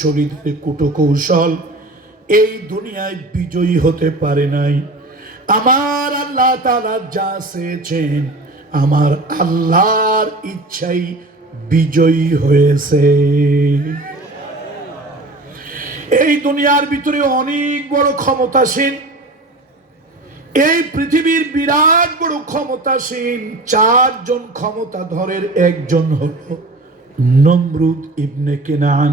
কুটচরিত্রে কুটকৌশল এই দুনিয়ায় বিজয়ী হতে পারে নাই। আমার আল্লাহ তাআলা যা চেয়েছেন আমার আল্লাহর ইচ্ছাই বিজয়ী হয়েছে। এই দুনিয়ার ভিতরে অনেক বড় ক্ষমতাসীন, এই পৃথিবীর বিরাট বড় ক্ষমতাসীন চারজন ক্ষমতাধরের একজন হলো নমরুদ ইবনে কেনান।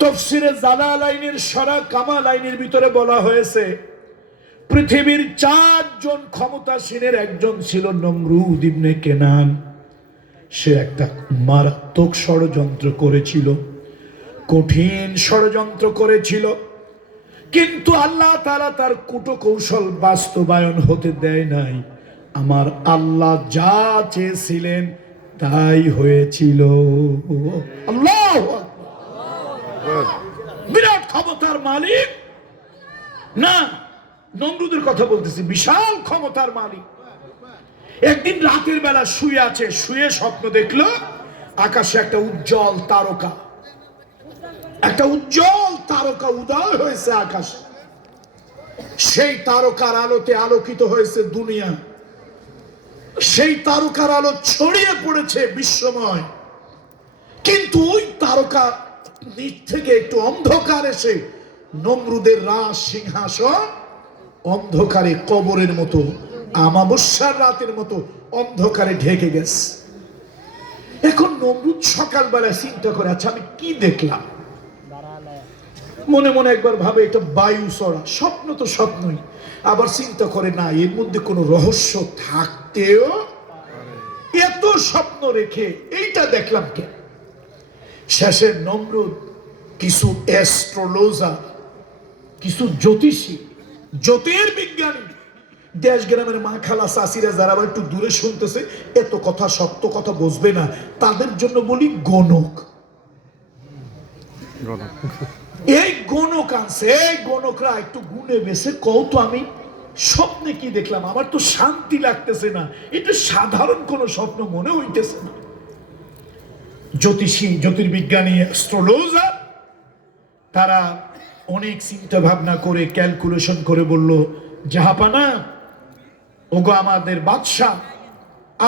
তাফসীরে জালালাইনের সরা কামালাইনের ভিতরে বলা হয়েছে পৃথিবীর চারজন ক্ষমতাসীনের একজন ছিল নমরুদ ইবনে কেনান। সে একটা মারাত্মক ষড়যন্ত্র করেছিল, কঠিন ষড়যন্ত্র করেছিল, কিন্তু আল্লাহ তাআলা তার কুটকৌশল বাস্তবায়ন হতে দেয় নাই। আমার আল্লাহ যা চেয়েছিলেন তাই হয়েছিল। আল্লাহু আকবার। বিরাট ক্ষমতার মালিক না, নমরুদের কথা বলতেছি, বিশাল ক্ষমতার মালিক। একদিন রাতের বেলা শুয়ে আছে, শুয়ে স্বপ্ন দেখলো আকাশে একটা উজ্জ্বল তারকা, একটা উজ্জ্বল তারকা উদয় হয়েছে আকাশে। সেই তারকার আলোতে আলোকিত হয়েছে দুনিয়া, সেই তারকার আলো ছড়িয়ে পড়েছে বিশ্বময়। কিন্তু ওই তারকা নিচ থেকে একটু অন্ধকার এসে নমরুদের রাজ সিংহাসন অন্ধকারে কবরের মতো, আমাবস্যার রাতের মতো অন্ধকারে ঢেকে গেছে। এখন নমরুদ সকালবেলা চিন্তা করে, আচ্ছা আমি কি দেখলাম? মনে মনে একবার ভাবে এটা বায়ু চড়া, স্বপ্ন তো স্বপ্নই। আবার চিন্তা করে না, এর মধ্যে কোনো রহস্য থাকতেও এত স্বপ্ন রেখে এইটা দেখলাম কেন? শেষে নমরুদ কিছু অ্যাস্ট্রোলজার, কিছু জ্যোতিষী, জ্যোতির্বিজ্ঞানী, দেশ গ্রামের মা খালা চাষিরা যারা আবার একটু দূরে শুনতেছে, এত কথা সত্য কথা বুঝবে না, তাদের জন্য বলি গণক। এই গণক আনছে, এই গণকরা একটু গুনে বেছে কও তো আমি স্বপ্নে কি দেখলাম, আমার তো শান্তি লাগতেছে না, এটা সাধারণ কোনো স্বপ্ন মনে হইতেছে না। জ্যোতিষী, জ্যোতির্বিজ্ঞানী, অ্যাস্ট্রোলজার তারা অনেক চিন্তা ভাবনা করে ক্যালকুলেশন করে বলল, জাহাপানা, ওগো আমাদের বাদশাহ,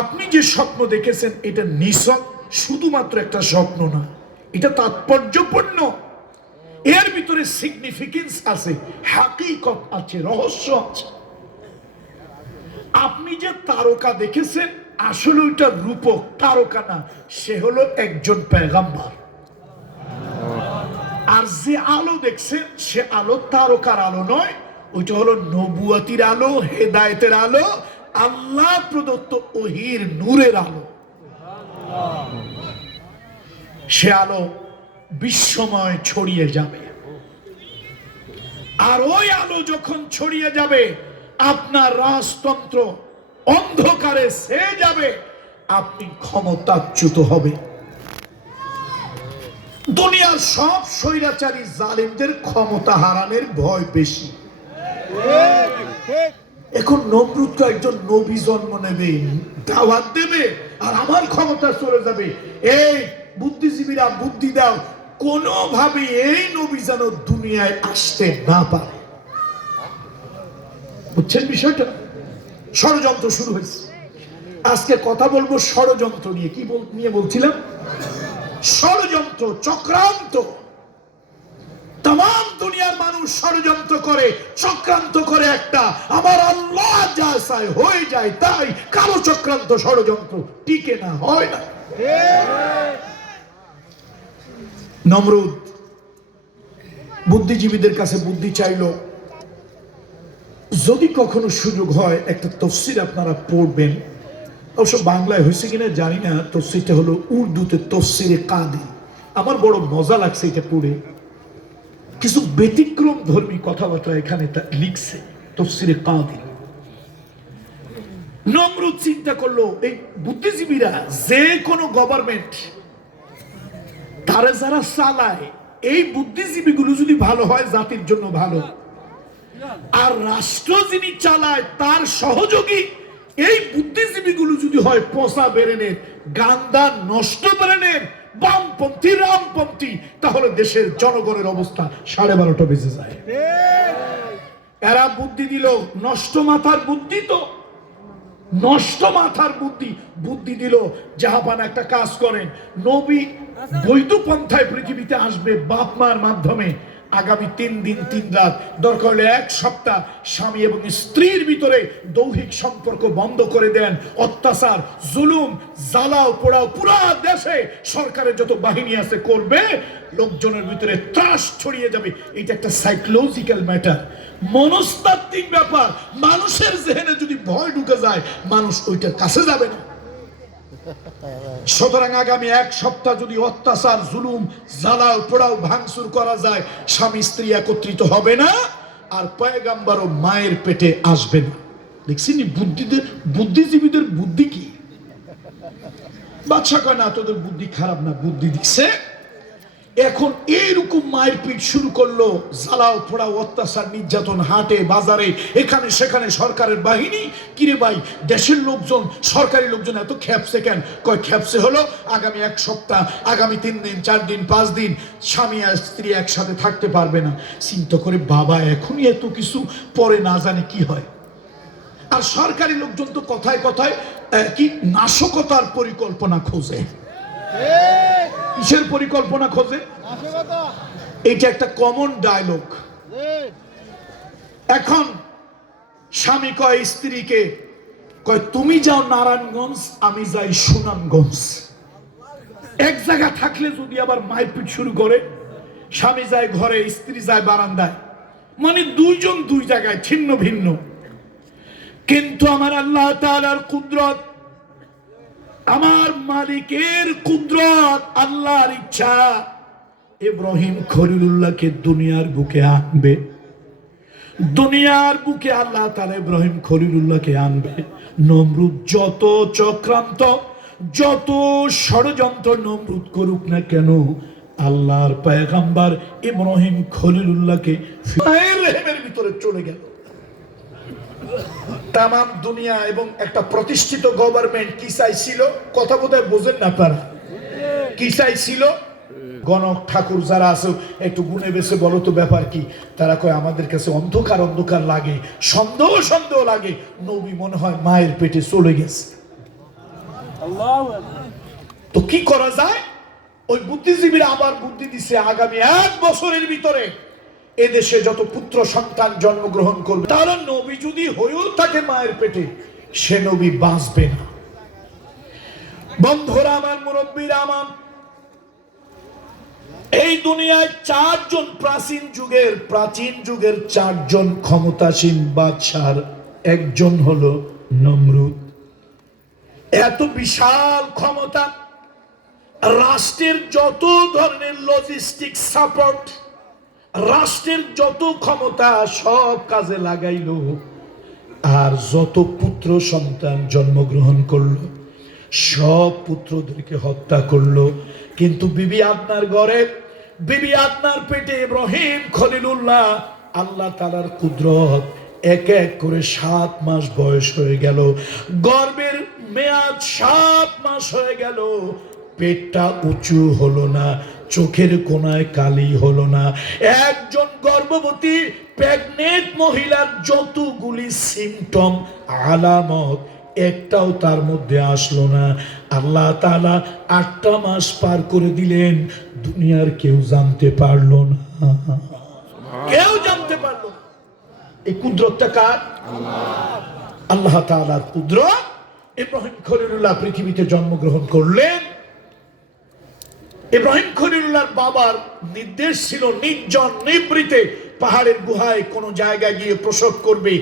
আপনি যে স্বপ্ন দেখেছেন এটা নিছক শুধুমাত্র একটা স্বপ্ন না, এটা তাৎপর্যপূর্ণ, এর ভিতরে সিগনিফিকেন্স আছে, হাকিকত আছে, রহস্য আছে। আপনি যে তারকা দেখেছেন আসলে ওইটা রূপক তারকা না, সে হলো একজন পয়গম্বর। আর যে আলো দেখছেন সে আলো তারকার আলো নয়, ওইটা হলো নবুয়তির আলো, হেদায়েতের আলো, আল্লাহ প্রদত্ত ওহীর নূরের আলো। সে আলো বিশ্বময় ছড়িয়ে যাবে, আর ওই আলো যখন ছড়িয়ে যাবে আপনার রাজতন্ত্র অন্ধকারে ছেয়ে যাবে, আপনি ক্ষমতাচ্যুত হবে। দুনিয়ার সব স্বৈরাচারী জালিমদের ক্ষমতা হারানোর ভয় বেশি। এখন নমরুদ একজন নবী জন্ম নেবে, দাওয়াত দেবে, আর আমার ক্ষমতা চলে যাবে। এই বুদ্ধিজীবীরা বুদ্ধি দাও, কোনোভাবে এই নবী যেন দুনিয়ায় আসতে না পারে। বুঝছেন বিষয়টা? ষড়যন্ত্র শুরু হয়েছে। আজকে কথা বলবো ষড়যন্ত্র নিয়ে। কি নিয়ে বলছিলাম? ষড়যন্ত্র, চক্রান্ত। তাম দুনিয়ার মানুষ ষড়যন্ত্র করে, চক্রান্ত করে একটা, আমার আল্লাহ যা চায় হয়ে যায় তাই। কারো চক্রান্ত ষড়যন্ত্র টিকে না, হয় না। নমরুদ বুদ্ধিজীবীদের কাছে বুদ্ধি চাইল। যদি কখনো সুযোগ হয় একটা তাফসীর আপনারা পড়বেন, অবশ্য বাংলায় হয়েছে কিনা জানি না, তাফসীরটা হলো উর্দুতে তাফসীরে কাদি। আমার বড় মজা লাগছে এটা পড়ে। কিছু ব্যতিক্রম ধর্মী কথাবার্তা এখানে লিখছে তাফসীরে কাদি। নমরুদ চিন্তা করলো, এই বুদ্ধিজীবীরা যে কোনো গভর্নমেন্ট তারা যারা চালায়, এই বুদ্ধিজীবীগুলো যদি ভালো হয় জাতির জন্য ভালো, আর রাষ্ট্র যিনি চালায় তার সহযোগী এই বুদ্ধিজীবীগুলো যদি হয় পচা বেরেনের, গান্দা নষ্ট বেরেনের, বামপন্থী রামপন্থী, তাহলে দেশের জনগণের অবস্থা 12:30 বেজে যায়। এরা বুদ্ধি দিল, নষ্ট মাথার বুদ্ধি, তো নষ্ট মাথার বুদ্ধি বুদ্ধি দিল। জাহাপান একটা কাজ করেন, নবী বৈধ পন্থায় পৃথিবীতে আসবে বাপ মার মাধ্যমে। আগামী 3 দিন 3 রাত, দরকার হলে 1 সপ্তাহ স্বামী এবং স্ত্রীর ভিতরে দৈহিক সম্পর্ক বন্ধ করে দেন। অত্যাচার, জুলুম, জ্বালাও পোড়াও পুরা দেশে সরকারের যত বাহিনী আছে করবে, লোকজনের ভিতরে ত্রাস ছড়িয়ে যাবে। এটা একটা সাইকোলজিক্যাল ম্যাটার, মনস্তাত্ত্বিক ব্যাপার। মানুষের জেহেনে যদি ভয় ঢুকে যায়, মানুষ ওইটার কাছে যাবে না। সুতরাং আগামী 1 সপ্তাহ যদি অত্যাচার, জুলুম, জ্বালাও পোড়াও ভাঙচুর করা যায়, স্বামী স্ত্রী একত্রিত হবে না, আর পয়গাম্বরও মায়ের পেটে আসবে না। দেখছেন বুদ্ধিজীবীদের বুদ্ধি কি? বাদশা কয় না তোদের বুদ্ধি খারাপ না, বুদ্ধি দিচ্ছে। এখন এইরকম মায়ের পিঠ শুরু করলো, জ্বালাও পোড়াও অত্যাচার নির্যাতন, হাটে বাজারে এখানে সেখানে সরকারের বাহিনী। কিরে ভাই, দেশের লোকজন, সরকারি লোকজন এত খেপসে কেন? কয় খেপসে হলো আগামী 1 সপ্তাহ, আগামী 3 দিন 4 দিন 5 দিন স্বামী আর স্ত্রী একসাথে থাকতে পারবে না। চিন্তা করে বাবা, এখনই এত কিছু, পরে না জানে কি হয়। আর সরকারি লোকজন তো কথায় কথায় কি নাশকতার পরিকল্পনা খোঁজে। কিসের পরিকল্পনা খোঁজে? এইটা একটা কমন ডায়লগ। এখন স্বামী কয় স্ত্রীকে, কয় তুমি যাও নারায়ণগঞ্জ, আমি যাই সুনামগঞ্জ। এক জায়গা থাকলে যদি আবার মারপিট শুরু করে, স্বামী যায় ঘরে, স্ত্রী যায় বারান্দায়, মানে দুইজন দুই জায়গায় ছিন্ন ভিন্ন। কিন্তু আমার আল্লাহ তাআলার কুদরত, আমার মালিকের কুদরত, আল্লাহর ইচ্ছা, ইব্রাহিম খলিলুল্লাহকে দুনিয়ার বুকে আনবে। দুনিয়ার বুকে আল্লাহ তাআলা ইব্রাহিম খলিলুল্লাহকে আনবে। নমরুদ যত চক্রান্ত, যত ষড়যন্ত্র নমরুদ করুক না কেন, আল্লাহর পয়গম্বর ইব্রাহিম খলিলুল্লাহকে ফিরের ভিতরে চলে গেল। তামাম দুনিয়া এবং একটা প্রতিষ্ঠিত গভর্নমেন্ট কি চাইছিল? কথা বোধহয় বোঝেন না আপনারা। কি চাইছিল? গণক ঠাকুর যারা আছে একটু গুনে বেছে বলো তো ব্যাপার কি? তারা কয় আমাদের কাছে অন্ধকার অন্ধকার লাগে, সন্দেহ সন্দেহ লাগে, নবী মনে হয় মায়ের পেটে চলে গেছে। তো কি করা যায়? ওই বুদ্ধিজীবীরা আবার বুদ্ধি দিছে, আগামী 1 বছরের ভিতরে এদেশে যত পুত্র সন্তান জন্মগ্রহণ করবে, তারা নবী যদি হয়েও থাকে মায়ের পেটে, সে নবী বাঁচবে না। বন্ধুরা আমার, মুরব্বীরা আমার, এই দুনিয়ায় 4 জন প্রাচীন যুগের 4 জন ক্ষমতাসীন বাদশার একজন হলো নমরুদ। এত বিশাল ক্ষমতা, রাষ্ট্রের যত ধরনের লজিস্টিক সাপোর্ট, রাষ্ট্রের যত ক্ষমতা সব কাজে লাগাইলো, আর যত পুত্র সন্তান জন্মগ্রহণ করলো সব পুত্রদেরকে হত্যা করলো। কিন্তু বিবি আদনার ঘরে, বিবি আদনার পেটে ইব্রাহিম খলিলুল্লাহ, আল্লাহ তাআলার কুদরত, এক এক করে 7 মাস বয়স হয়ে গেল। গর্ভের মেয়াদ 7 মাস হয়ে গেল। পেটটা উঁচু হলো না, চোখের কোনায় কালি হলো না। একজন গর্ভবতী প্রেগনেন্ট মহিলার যতগুলি সিমটম, আলামত, একটাও তার মধ্যে আসলো না। আল্লাহ তাআলা 8টা মাস পার করে দিলেন, দুনিয়ার কেউ জানতে পারলো না, কেউ জানতে পারলো না। এই কুদরতটা কার? আল্লাহ তাআলার কুদরত। ইব্রাহিম খলিলুল্লাহ পৃথিবীতে জন্মগ্রহণ করলেন। ইব্রাহিম খলিলুল্লাহর বাবার নির্দেশ ছিল নির্জন নিভৃতে পাহাড়ের গুহায় কোন জায়গায় গিয়ে প্রসব করবে,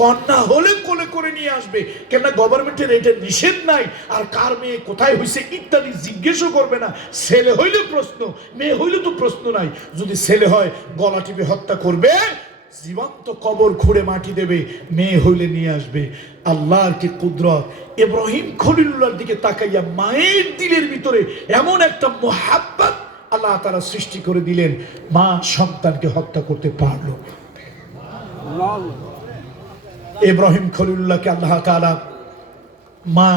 কন্যা হলে কোলে করে নিয়ে আসবে। কেন গভর্নমেন্টের এটা নিষেধ নাই, আর কার মেয়ে কোথায় হয়েছে ইত্যাদি জিজ্ঞেসও করবে না। ছেলে হইলে প্রশ্ন, মেয়ে হইলে তো প্রশ্ন নাই। যদি ছেলে হয় গলা টিপে হত্যা করবে, জীবন্ত কবর খুঁড়ে মাটি দেবে, মেয়ে হইলে নিয়ে আসবে। আল্লাহর কি কুদরত! ইব্রাহিম খলিলুল্লাহর দিকে তাকাইয়া মায়ের দিলের ভিতরে এমন একটা মোহাব্বত আল্লাহ তাআলা সৃষ্টি করে দিলেন, মা সন্তানকে হত্যা করতে পারলো। ইব্রাহিম খলিলুল্লাহকে আল্লাহ তাআলা মা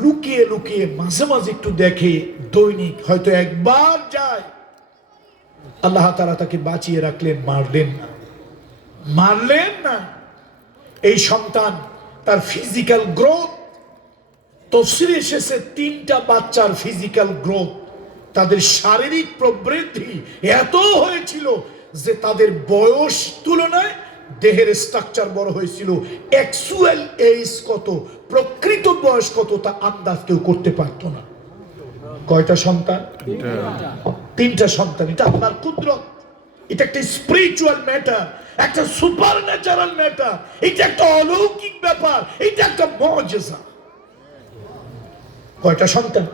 লুকিয়ে লুকিয়ে মাঝে মাঝে একটু দেখে, দৈনিক হয়তো একবার যায়। আল্লাহ তাআলা তাকে বাঁচিয়ে রাখলেন, মারলেন না। এই সন্তান তার ফিজিক্যাল গ্রোথ, তফসিরে এসেছে 3টা বাচ্চার ফিজিক্যাল গ্রোথ, তাদের শারীরিক প্রবৃদ্ধি এত হয়েছিল যে তাদের বয়স তুলনায় দেহের স্ট্রাকচার বড় হয়েছিল। অ্যাকচুয়াল এজ কত, প্রকৃত বয়স কত তা আন্দাজ কেউ করতে পারতো না। কয়টা সন্তান? 3টা সন্তান। এটা আল্লাহর কুদরত, এটা একটা স্পিরিচুয়াল ম্যাটার, একটা সুপার ন্যাচারাল ম্যাটার, এটা একটা অলৌকিক ব্যাপার, এটা একটা মুজিজা। কয়টা সন্তান?